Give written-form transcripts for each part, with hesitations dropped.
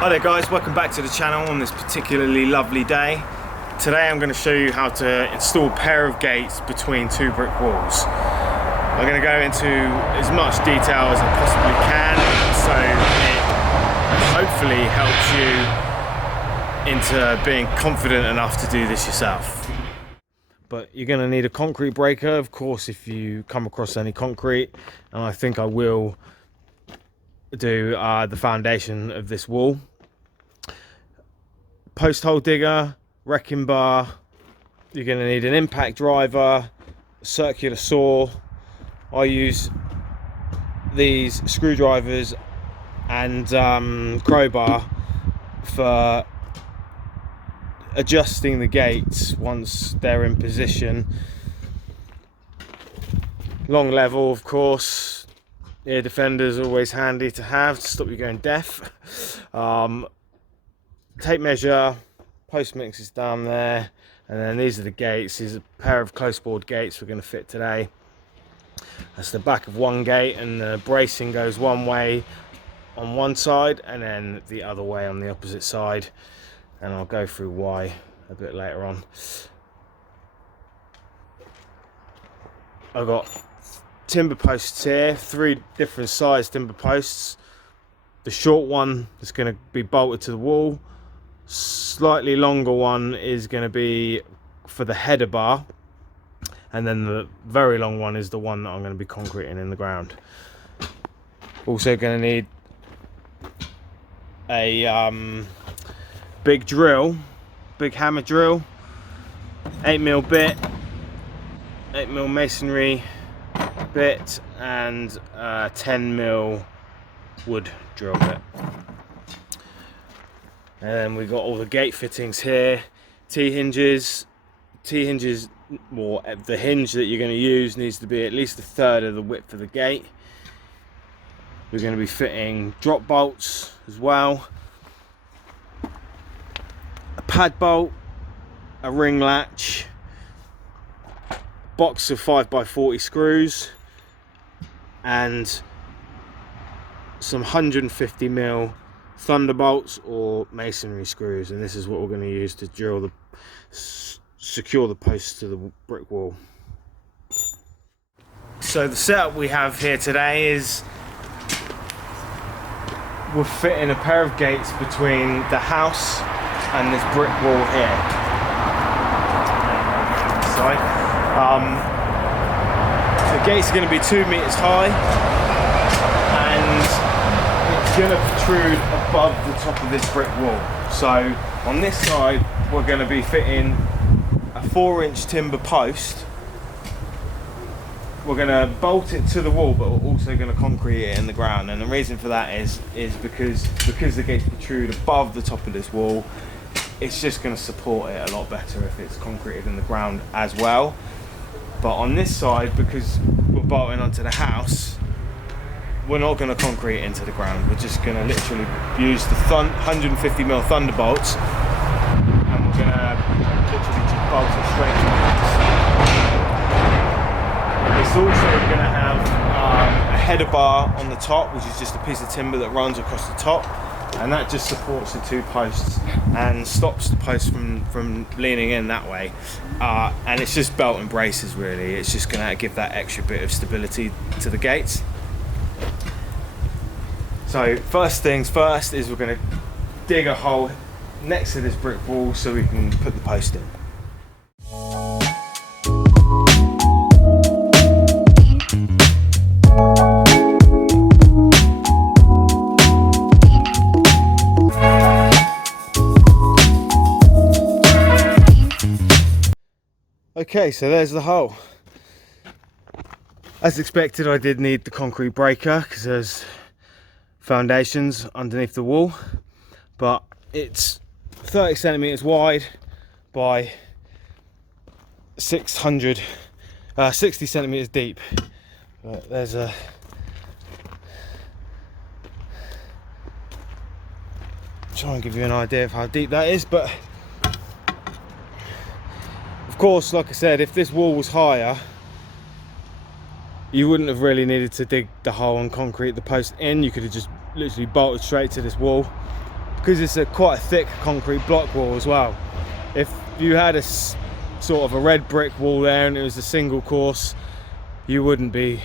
Hi there guys, welcome back to the channel on this particularly lovely day. Today I'm going to show you how to install a pair of gates between two brick walls. I'm going to go into as much detail as I possibly can so it hopefully helps you into being confident enough to do this yourself. But you're going to need a concrete breaker, of course, if you come across any concrete, and I think I will do the foundation of this wall. Post hole digger, wrecking bar, you're going to need an impact driver, a circular saw. I use these screwdrivers and crowbar for adjusting the gates once they're in position. Long level, of course. Ear defenders are always handy to have to stop you going deaf. Tape measure, post mix is down there, and then these are the gates. These are a pair of Closeboard gates we're going to fit today. That's the back of one gate, and the bracing goes one way on one side and then the other way on the opposite side, and I'll go through why a bit later on. I've got timber posts here, 3 different size timber posts. The short one is going to be bolted to the wall. Slightly longer one is going to be for the header bar, and then the very long one is the one that I'm going to be concreting in the ground. Also going to need a big drill, big hammer drill, 8mm bit, 8mm masonry bit, and 10mm wood drill bit. And then we've got all the gate fittings here, T-hinges, well, the hinge that you're going to use needs to be at least a third of the width of the gate. We're going to be fitting drop bolts as well, a pad bolt, a ring latch, a box of 5x40 screws, and some 150mm thunderbolts or masonry screws, and this is what we're going to use to secure the posts to the brick wall. So the setup we have here today is we're fitting a pair of gates between the house and this brick wall here. The gates are going to be 2 meters high, and it's going to protrude above the top of this brick wall. So on this side we're going to be fitting a 4-inch timber post. We're going to bolt it to the wall, but we're also going to concrete it in the ground, and the reason for that is because the gates protrude above the top of this wall. It's just going to support it a lot better if it's concreted in the ground as well. But on this side, because we're bolting onto the house, we're not going to concrete it into the ground. We're just going to literally use the 150mm thunderbolts, and we're going to literally just bolt it straight to the house. It's also going to have a header bar on the top, which is just a piece of timber that runs across the top, and that just supports the 2 posts and stops the posts from leaning in that way. And it's just belt and braces really. It's just going to give that extra bit of stability to the gates. So first things first is we're going to dig a hole next to this brick wall so we can put the post in. Okay, so there's the hole. As expected, I did need the concrete breaker because there's foundations underneath the wall, but it's 30 centimeters wide by 60 centimeters deep. But there's a try and give you an idea of how deep that is. But of course, like I said, if this wall was higher, you wouldn't have really needed to dig the hole and concrete the post in. You could have just literally bolted straight to this wall. because it's quite a thick concrete block wall as well. If you had a sort of a red brick wall there and it was a single course, you wouldn't be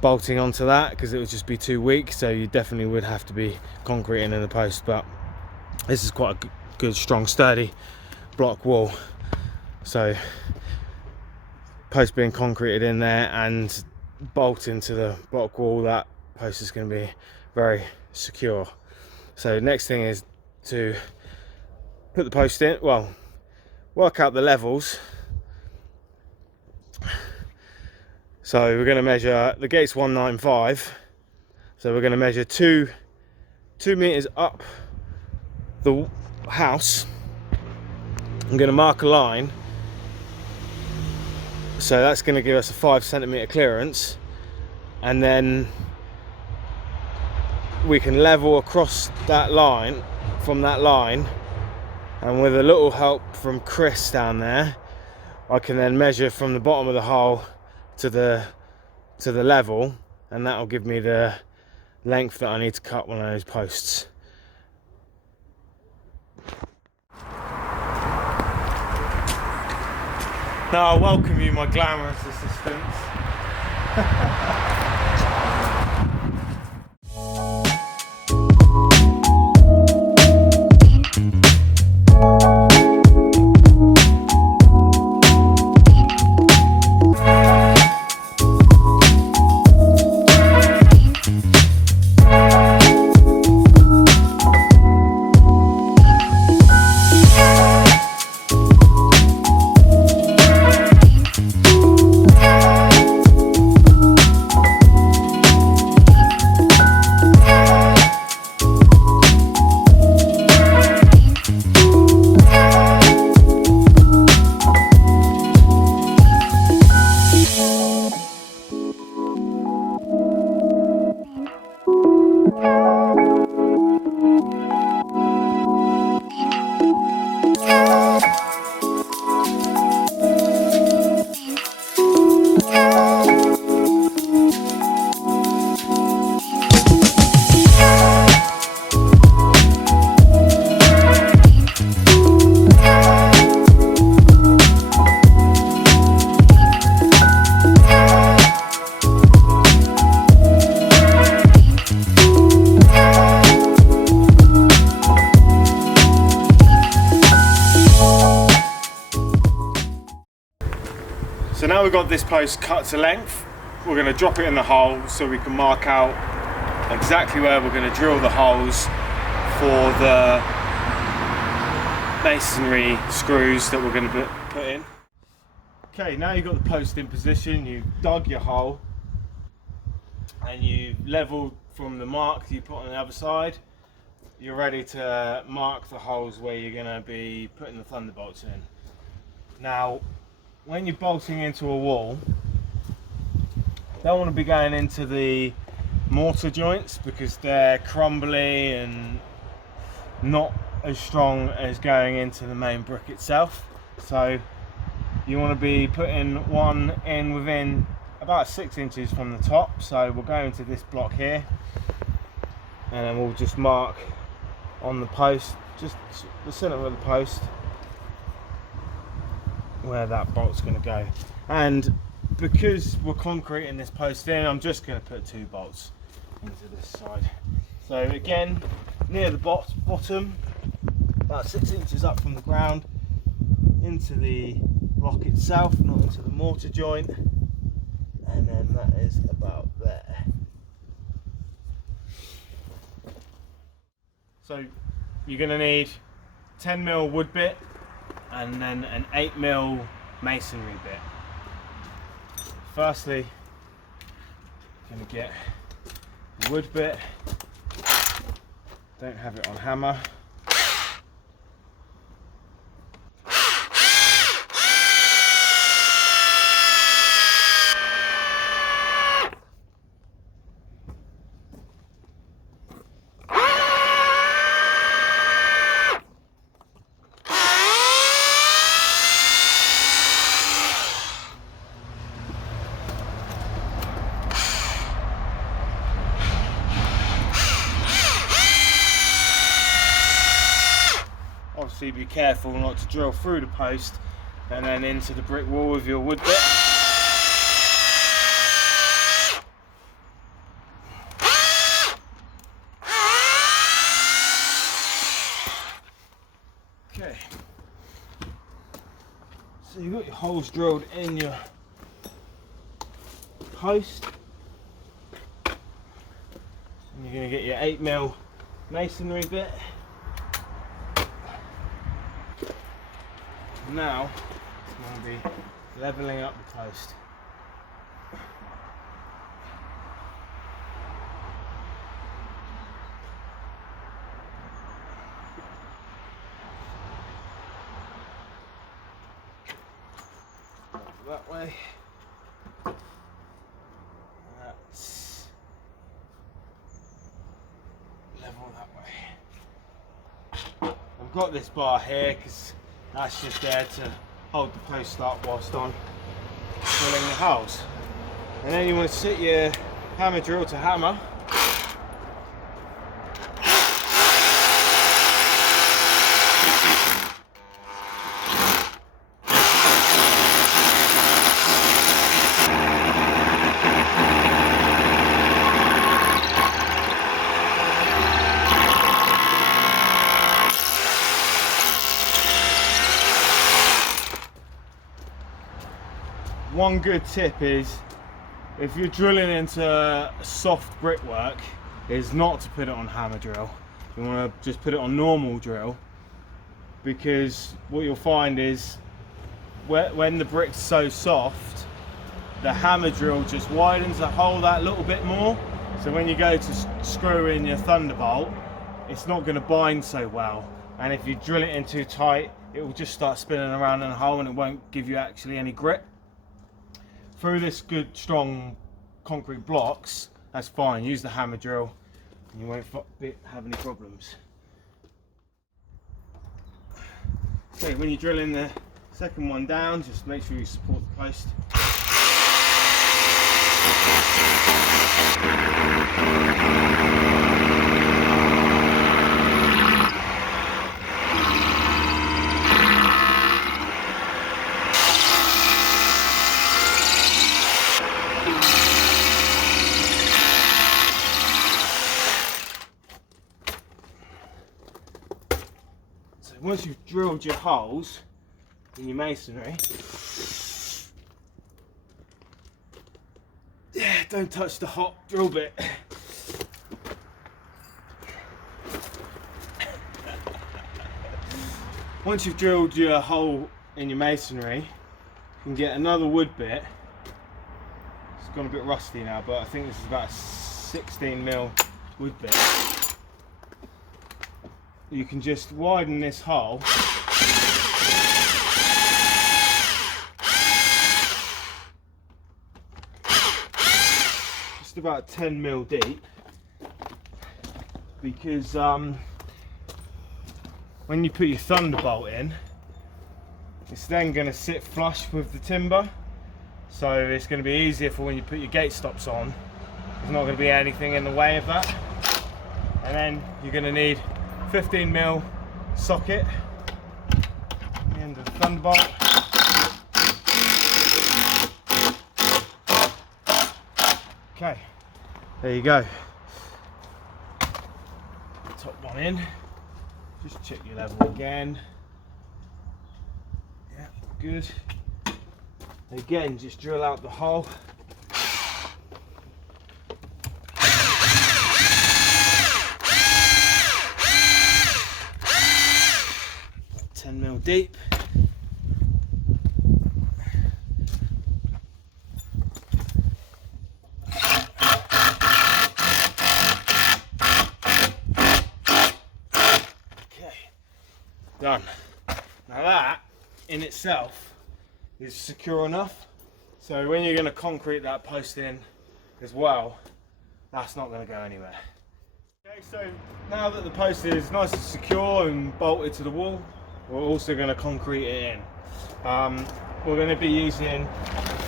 bolting onto that because it would just be too weak, so you definitely would have to be concreting in the post. But this is quite a good, strong, sturdy block wall, so post being concreted in there and bolting to the block wall, that post is going to be very secure. So next thing is to put the post in, well, work out the levels. So we're going to measure, the gate's 195, so we're going to measure 2 meters up the house. I'm going to mark a line, so that's going to give us a 5 centimeter clearance, and then we can level across that line, from that line, and with a little help from Chris down there, I can then measure from the bottom of the hole to the level, and that will give me the length that I need to cut one of those posts. Now I welcome you, my glamorous assistants. So now we've got this post cut to length, we're going to drop it in the hole so we can mark out exactly where we're going to drill the holes for the masonry screws that we're going to put in. Okay, now you've got the post in position, you've dug your hole and you've leveled from the mark that you put on the other side. You're ready to mark the holes where you're going to be putting the thunderbolts in. Now, when you're bolting into a wall, don't want to be going into the mortar joints because they're crumbly and not as strong as going into the main brick itself. So you want to be putting one in within about 6 inches from the top. So we'll go into this block here and then we'll just mark on the post, just the center of the post, where that bolt's going to go. And because we're concreting this post in, I'm just going to put 2 bolts into this side. So again, near the bottom, about 6 inches up from the ground, into the block itself, not into the mortar joint, and then that is about there. So you're going to need 10mm wood bit and then an 8mm masonry bit. Firstly, I'm going to get the wood bit, don't have it on hammer. Obviously be careful not to drill through the post and then into the brick wall with your wood bit. Okay, so you've got your holes drilled in your post, and you're going to get your 8mm masonry bit. Now it's going to be levelling up the post. That way. That's level that way. I've got this bar here because that's just there to hold the post up whilst I'm drilling the holes. And then you want to sit your hammer drill to hammer. One good tip is, if you're drilling into soft brickwork, is not to put it on hammer drill. You want to just put it on normal drill, because what you'll find is when the brick's so soft, the hammer drill just widens the hole that little bit more. So when you go to screw in your Thunderbolt, it's not going to bind so well. And if you drill it in too tight, it will just start spinning around in the hole and it won't give you actually any grip. Through this good strong concrete blocks, that's fine. Use the hammer drill and you won't have any problems. Okay, when you're drilling the second one down, just make sure you support the post. Once you've drilled your holes in your masonry, don't touch the hot drill bit. Once you've drilled your hole in your masonry, you can get another wood bit. It's gone a bit rusty now, but I think this is about a 16mm wood bit. You can just widen this hole just about 10mm deep, because when you put your Thunderbolt in, it's then going to sit flush with the timber, so it's going to be easier for when you put your gate stops on. There's not going to be anything in the way of that. And then you're going to need 15mm socket at the end of the Thunderbolt. Okay, there you go. Top one in. Just check your level again. Yeah, good. Again, just drill out the hole. 10mm deep. Okay, done. Now that in itself is secure enough, so when you're going to concrete that post in as well, that's not going to go anywhere. Okay, so now that the post is nice and secure and bolted to the wall, we're also going to concrete it in. We're going to be using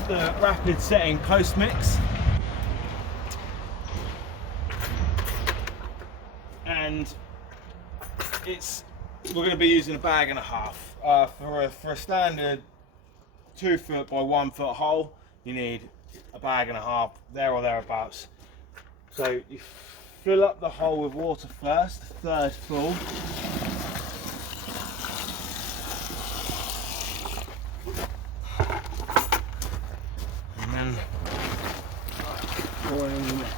the rapid setting post mix, and it's we're going to be using a bag and a half. For a standard 2 foot by 1 foot hole, you need a bag and a half, there or thereabouts. So you fill up the hole with water first, third full. And then pour in the mix.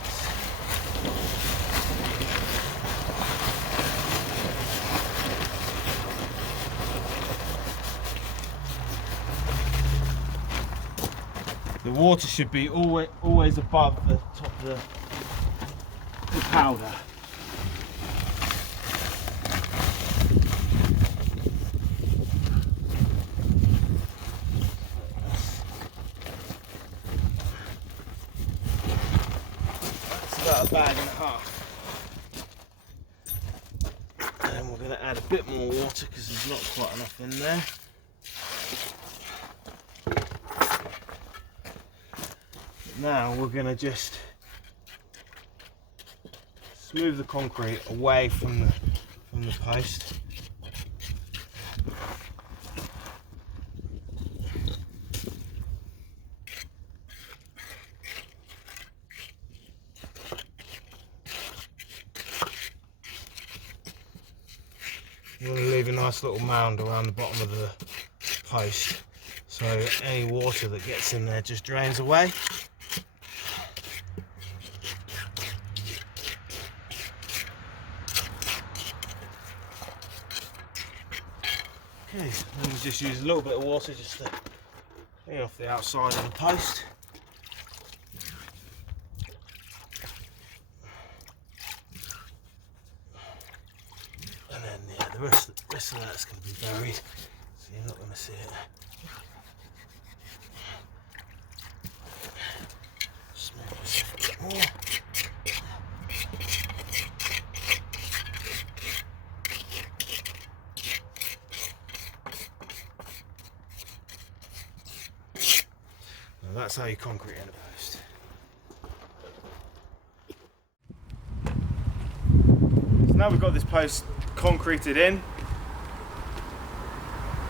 The water should be always above the top of the powder. That's about a bag and a half. And then we're going to add a bit more water because there's not quite enough in there. Now we're going to just smooth the concrete away from the post. You want to leave a nice little mound around the bottom of the post so any water that gets in there just drains away. Okay, then we just use a little bit of water just to clean off the outside of the post. And then yeah, the rest of that's going to be buried, so you're not going to see it. Smooth this a bit more. That's how you concrete in a post. So now we've got this post concreted in.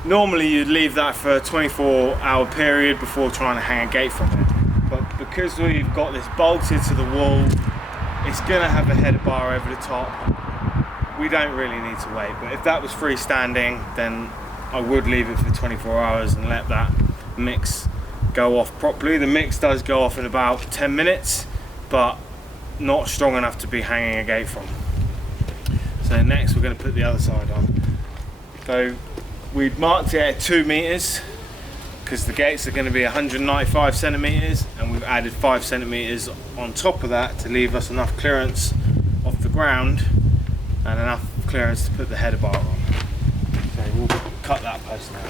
Normally you'd leave that for a 24-hour period before trying to hang a gate from it. But because we've got this bolted to the wall, it's going to have a header bar over the top. We don't really need to wait. But if that was freestanding, then I would leave it for 24 hours and let that mix go off properly. The mix does go off in about 10 minutes, but not strong enough to be hanging a gate from. So next we're going to put the other side on. So we'd marked it at 2 meters because the gates are going to be 195 centimeters, and we've added 5 centimeters on top of that to leave us enough clearance off the ground and enough clearance to put the header bar on. So we'll cut that post now.